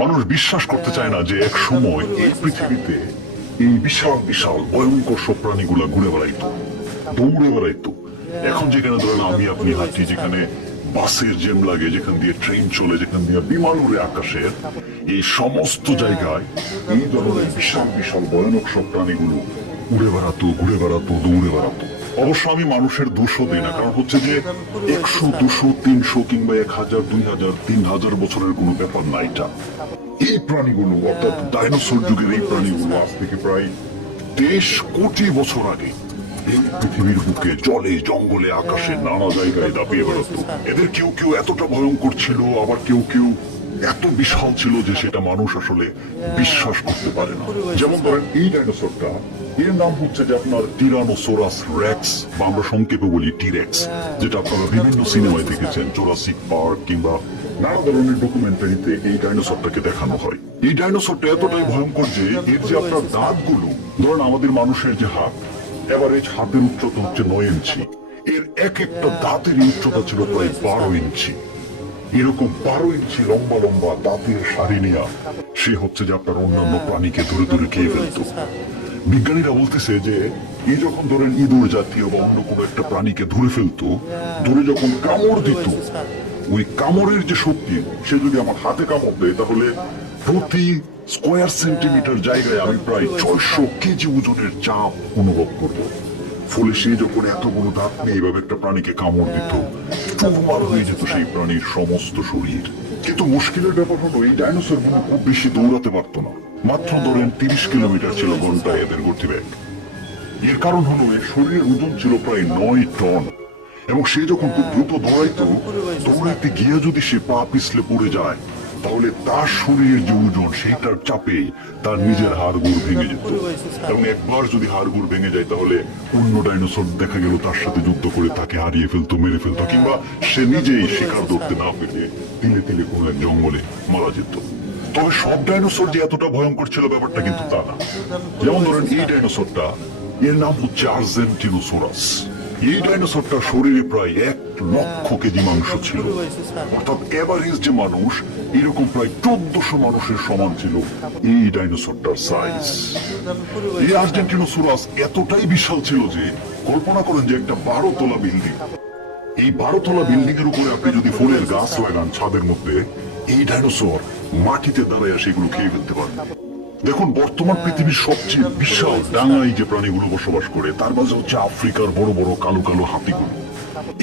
মানুষ বিশ্বাস করতে চায় না যে এক সময় এই পৃথিবীতে এই বিশাল বিশাল ভয়ঙ্কর সব প্রাণীগুলা ঘুরে বেড়াইতো, দৌড়ে বেড়াইতো। এখন যেখানে ধরেন আমি আপনি হাঁটি, যেখানে বাসের জ্যাম লাগে, যেখান দিয়ে ট্রেন চলে, যেখান দিয়ে বিমান উড়ে আকাশের, এই সমস্ত জায়গায় এই ধরনের বিশাল বিশাল ভয়ানক সব প্রাণীগুলো উড়ে বেড়াতো, ঘুরে বেড়াতো, দৌড়ে বেড়াতো। অবশ্য আমি মানুষের দোষও দিই না, কারণ হচ্ছে যে 100, 200, 300 কিংবা 1000, 2000, 3000 বছরের কোনো ব্যাপার না এটা। এই প্রাণীগুলো অর্থাৎ ডাইনোসর যুগের এই প্রাণীগুলো আজ থেকে প্রায় 23 কোটি বছর আগে এই পৃথিবীর বুকে জলে জঙ্গলে আকাশে নানা জায়গায় দাপিয়ে বেড়াতো। এদের কেউ কেউ এতটা ভয়ঙ্কর ছিল, আবার কেউ কেউ এত বিশাল ছিল যে সেটা মানুষ আসলে বিশ্বাস করতে পারে না। যেমন ধরেন এই ডাইনোসরটা, এর নাম হচ্ছে যে আপনার টিরানোসোরাস রেক্স, বা আমরা সংক্ষেপে বলি টিরেক্স, যেটা আপনারা বিভিন্ন সিনেমায় দেখেছেন, জুরাসিক পার্ক কিংবা নানা ধরনের ডকুমেন্টারিতে এই ডাইনোসরটাকে দেখানো হয়। এই ডাইনোসরটা এতটাই ভয়ঙ্কর যে এর যে আপনার দাঁতগুলো, ধরেন আমাদের মানুষের যে হাত, এভারেজ হাতের উচ্চতা হচ্ছে 9 ইঞ্চি, এর এক একটা দাঁতের উচ্চতা ছিল প্রায় 12 ইঞ্চি। এরকম 12 ইঞ্চি লম্বা লম্বা দাঁতের সারি নিয়ে সে হচ্ছে যে আপনার অন্যান্য প্রাণীকে ধরে ধরে খেয়ে ফেলত। বিজ্ঞানীরা বলতেছে যে এই যখন ধরেন ইঁদুর জাতীয় বা অন্য কোনো একটা প্রাণীকে ধরে ফেলতো, ধরে যখন কামড় দিত, ওই কামড়ের যে শক্তি, সে যদি আমার হাতে কামড় দেয় তাহলে প্রতি স্কোয়ার সেন্টিমিটার জায়গায় আমি প্রায় 600 কেজি ওজনের চাপ অনুভব করব। ফলে সে যখন এত বড় দাঁত নিয়ে এইভাবে একটা প্রাণীকে কামড় দিত, চুরমার হয়ে যেত সেই প্রাণীর সমস্ত শরীর। কিন্তু মুশকিলের ব্যাপার হলো এই ডাইনোসর গুলো খুব বেশি দৌড়াতে পারতো না। মাত্র ধরেন 30 কিলোমিটার ছিল ঘন্টায় এদের গতিবেগ। এর কারণ হলো এর শরীরের ওজন ছিল প্রায় 9 টন, এবং সে যখন খুব দ্রুত দৌড়াইতো, দৌড়াইতে গিয়ে যদি সে পা পিছলে পড়ে যায় তাহলে তার শরীরের যে ওজন সেইটার চাপে তার নিজের হাড়গোড় ভেঙে যেত, এবং একবার যদি হাড়গোড় ভেঙে যায় তাহলে অন্য ডাইনোসর দেখা গেল তার সাথে যুদ্ধ করে তাকে হারিয়ে ফেলতো, মেরে ফেলতো, কিংবা সে নিজেই শিকার ধরতে না পেরে তিলে তিলে কোনো এক জঙ্গলে মারা যেত। তবে সব ডাইনোসর যে এতটা ভয়ঙ্কর ছিল ব্যাপারটা কিন্তু তা না। যেমন ধরেন এই ডাইনোসরটা, এর নাম হচ্ছে আর্জেন্টিনোসোরাস। এই ডাইনোসরটার শরীরে প্রায় 1 লক্ষ কেজি মাংস ছিল, অর্থাৎ এভারেজ যে মানুষ এরকম প্রায় 1400 মানুষের সমান ছিল এই ডাইনোসরটার সাইজ। এই আর্জেন্টিনোসোরাস এতটাই বিশাল ছিল যে কল্পনা করেন যে একটা 12 তলা বিল্ডিং, এই 12 তলা বিল্ডিং এর উপরে আপনি যদি ফুলের গাছ লাগান ছাদের মধ্যে, এই ডাইনোসর মাটিতে দাঁড়ায় সেগুলো খেয়ে ফেলতে পারবে। দেখুন, বর্তমান পৃথিবীর সবচেয়ে বিশাল ডাঙায় যে প্রাণীগুলো বসবাস করে তার মাঝে হচ্ছে আফ্রিকার বড় বড় কালো কালো হাতিগুলো।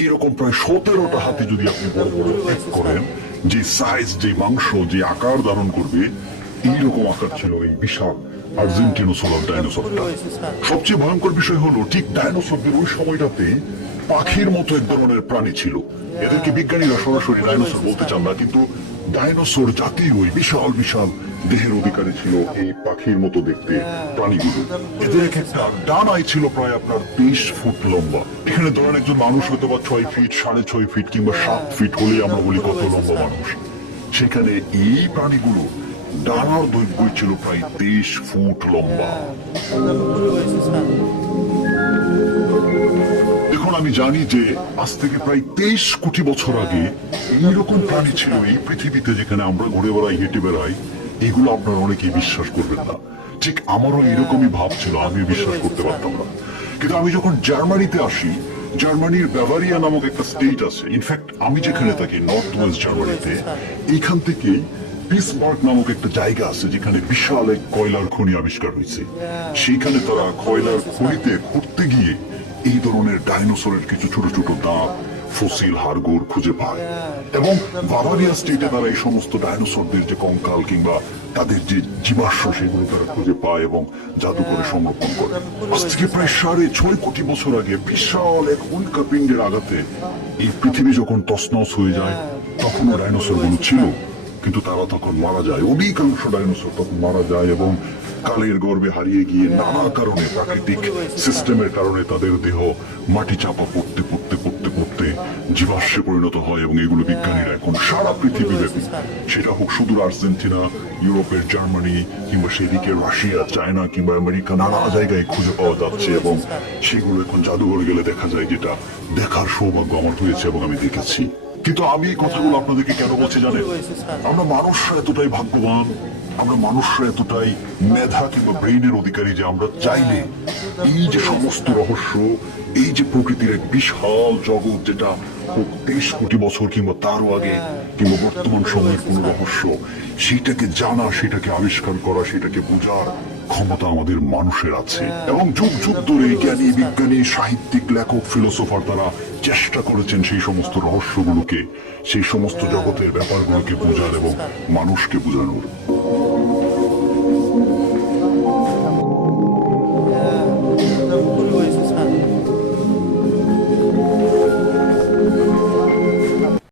এরকম প্রায় 17টা হাতি যদি আপনি বড় বড় এক করেন, যে সাইজ, যে মাংস, যে আকার ধারণ করবে, এইরকম আকার ছিল এই বিশাল আর্জেন্টিনোসোরাস ডাইনোসরটা। সবচেয়ে ভয়ঙ্কর বিষয় হলো ঠিক ডাইনোসরদের ওই সময়টাতে পাখির মতো এক ধরনের প্রাণী ছিল। এদেরকে বিজ্ঞানীরা সরাসরি ডাইনোসর বলতে চান না, কিন্তু ডাইনোসর জাতীয় ওই বিশাল বিশাল দেহের অধিকারী ছিল এই পাখির মতো দেখতে প্রাণীগুলো। এদের এক একটা ডানায় ছিল প্রায় আপনার 20 ফুট লম্বা। এখানে ধরেন একজন মানুষ হয়তো বা 6 ফিট, 6.5 ফিট কিংবা 7 ফিট হলেই আমরা বলি কত লম্বা মানুষ। সেখানে এই প্রাণীগুলো ডানার দৈর্ঘ্য ছিল প্রায় 23 ফুট লম্বা। দেখুন, আমি জানি যে আজ থেকে প্রায় 23 কোটি বছর আগে এইরকম প্রাণী ছিল এই পৃথিবীতে, যেখানে আমরা ঘুরে বেড়াই, হেঁটে বেড়াই। এগুলো আপনারা অনেকেই বিশ্বাস করবেন না। ঠিক আমারও এরকমই ভাব ছিল, আমি বিশ্বাস করতে পারতাম না। কিন্তু আমি যখন জার্মানিতে আসি, জার্মানির বাভারিয়া নামক একটা স্টেট আছে, ইনফ্যাক্ট আমি যেখানে থাকি নর্থ ওয়েস্ট জার্মানিতে, এইখান থেকে পিসবার্গ নামক একটা জায়গা আছে যেখানে বিশাল এক কয়লার খনি আবিষ্কার হয়েছে। সেইখানে তারা কয়লার খনিতে ঘুরতে গিয়ে এই ধরনের ডাইনোসরের কিছু ছোট ছোট দাঁত, ফসিল হাড়গোড় খুঁজে পায়, এবং বাভারিয়া স্টেটে তারা এই সমস্ত ডাইনোসরদের যে কঙ্কাল কিংবা তাদের যে জীবাশ্ম সেগুলো তারা খুঁজে পায় এবং জাদুঘরে সংরক্ষণ করে। আজ থেকে প্রায় 6.5 কোটি বছর আগে বিশাল এক উল্কাপিণ্ডের আঘাতে এই পৃথিবী যখন তছনছ হয়ে যায়, তখনও ডাইনোসর গুলো ছিল, কিন্তু তারা তখন মারা যায়। অধিকাংশ ডাইনোসর তখন মারা যায় এবং কালের গর্ভে হারিয়ে গিয়ে নানা কারণে, প্রাকৃতিক সিস্টেমের কারণে তাদের দেহ মাটি চাপা পড়তে পড়তে পড়তে পড়তে জীবাশ্মে পরিণত হয়, এবং এগুলো বিজ্ঞানীরা এখন সারা পৃথিবী ব্যাপী, সেটা হোক সুদূর আর্জেন্টিনা, ইউরোপের জার্মানি কিংবা সেদিকে রাশিয়া, চায়না কিংবা আমেরিকা, নানা জায়গায় খুঁজে পাওয়া যাচ্ছে, এবং সেগুলো এখন জাদুঘরে গেলে দেখা যায়, যেটা দেখার সৌভাগ্য আমার হয়েছে এবং আমি দেখেছি। কিন্তু আমি এই কথাগুলো আপনাদেরকে কেন বলছি জানেন? আমরা মানুষরা এতটাই ভাগ্যবান, আমরা মানুষরা এতটাই মেধা কিংবা ব্রেইনের অধিকারী যে আমরা চাইলে এই যে সমস্ত রহস্য, এই যে প্রকৃতির এক বিশাল জগৎ, যেটা 23 কোটি বছর কিংবা তারও আগে কিংবা বর্তমান সময়ের কোন রহস্য, সেটাকে জানা, সেটাকে আবিষ্কার করা, সেটাকে বোঝার ক্ষমতা আমাদের মানুষের আছে। এবং যুগ যুগ ধরে জ্ঞানী, বিজ্ঞানী, সাহিত্যিক, লেখক, ফিলোসোফার তারা চেষ্টা করেছেন সেই সমস্ত রহস্যগুলোকে, সেই সমস্ত জগতের ব্যাপারগুলোকে বোঝার এবং মানুষকে বোঝানোর।